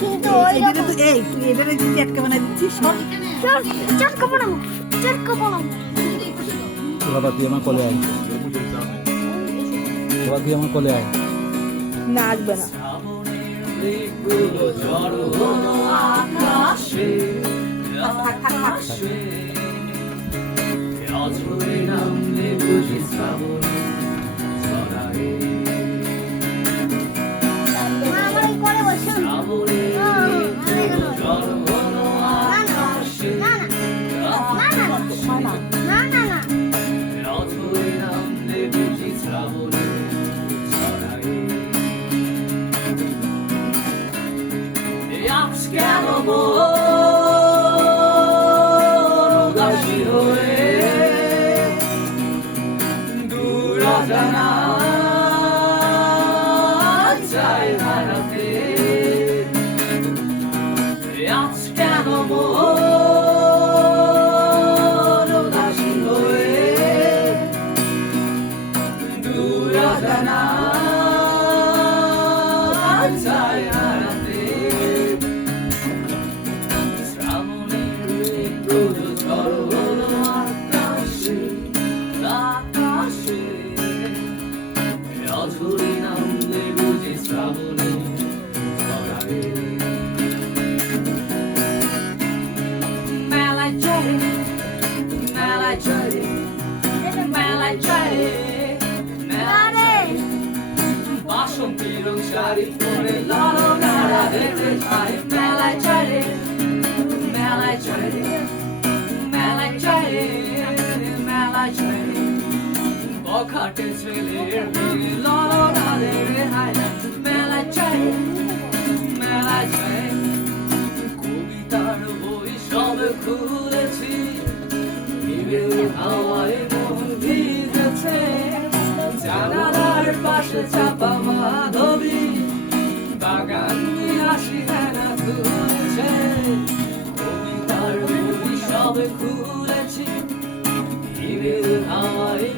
কিন্তু ওই এটা তো এই তুই এটারে যদি চটকা বানাই দিচ্ছিস চটকা বানাবো চটকা বানাবো বাবা তুই আমার কোলে আয়, বাবা তুই আমার কোলে আয়। না আসবে না আমার এই করে বসে না না না না Bokate çelir bir lolonare hayran মেলায় যাই কবিতার বই সব খুলেছি নিবিড় হাওয়ায় মন ভিজেছে জানালার পাশে চাপা মাধবী বাগান আসি হেনা তুলেছে কবিতার বই সব খুলেছি নিবিড় হাওয়ায়